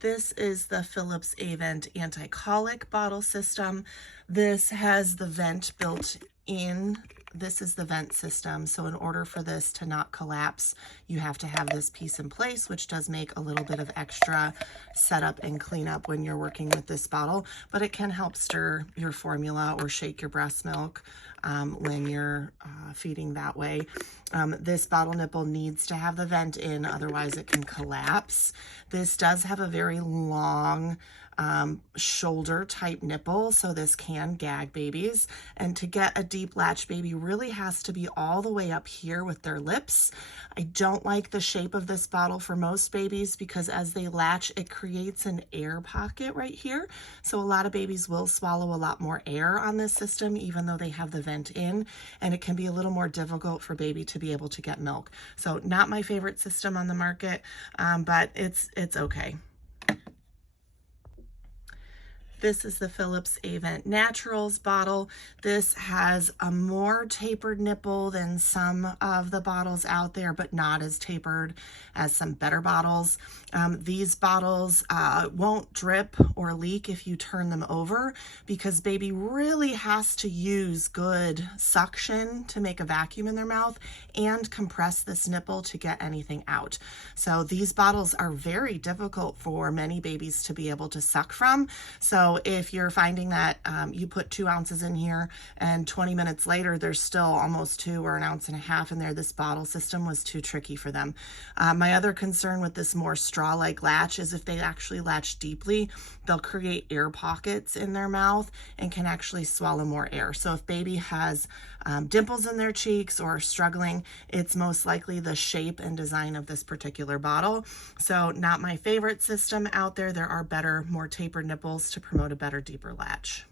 This is the Philips Avent anti-colic bottle system. This has the vent built in. This is the vent system. So in order for this to not collapse, you have to have this piece in place, which does make a little bit of extra setup and cleanup when you're working with this bottle, but it can help stir your formula or shake your breast milk when you're feeding that way. This bottle nipple needs to have the vent in, otherwise it can collapse. This does have a very long shoulder type nipple, so this can gag babies. And to get a deep latch baby really has to be all the way up here with their lips. I don't like the shape of this bottle for most babies because as they latch, it creates an air pocket right here. So a lot of babies will swallow a lot more air on this system, even though they have the vent in, and it can be a little more difficult for baby to be able to get milk. So not my favorite system on the market, but it's okay. This is the Philips Avent Naturals bottle. This has a more tapered nipple than some of the bottles out there, but not as tapered as some better bottles. These bottles won't drip or leak if you turn them over because baby really has to use good suction to make a vacuum in their mouth and compress this nipple to get anything out. So these bottles are very difficult for many babies to be able to suck from. So if you're finding that you put 2 ounces in here and 20 minutes later there's still almost 2 or 1.5 ounces in there, this bottle system was too tricky for them. My other concern with this more straw-like latch is if they actually latch deeply, they'll create air pockets in their mouth and can actually swallow more air. So if baby has dimples in their cheeks or struggling, it's most likely the shape and design of this particular bottle. So not my favorite system out there. There are better, more tapered nipples to promote a better, deeper latch.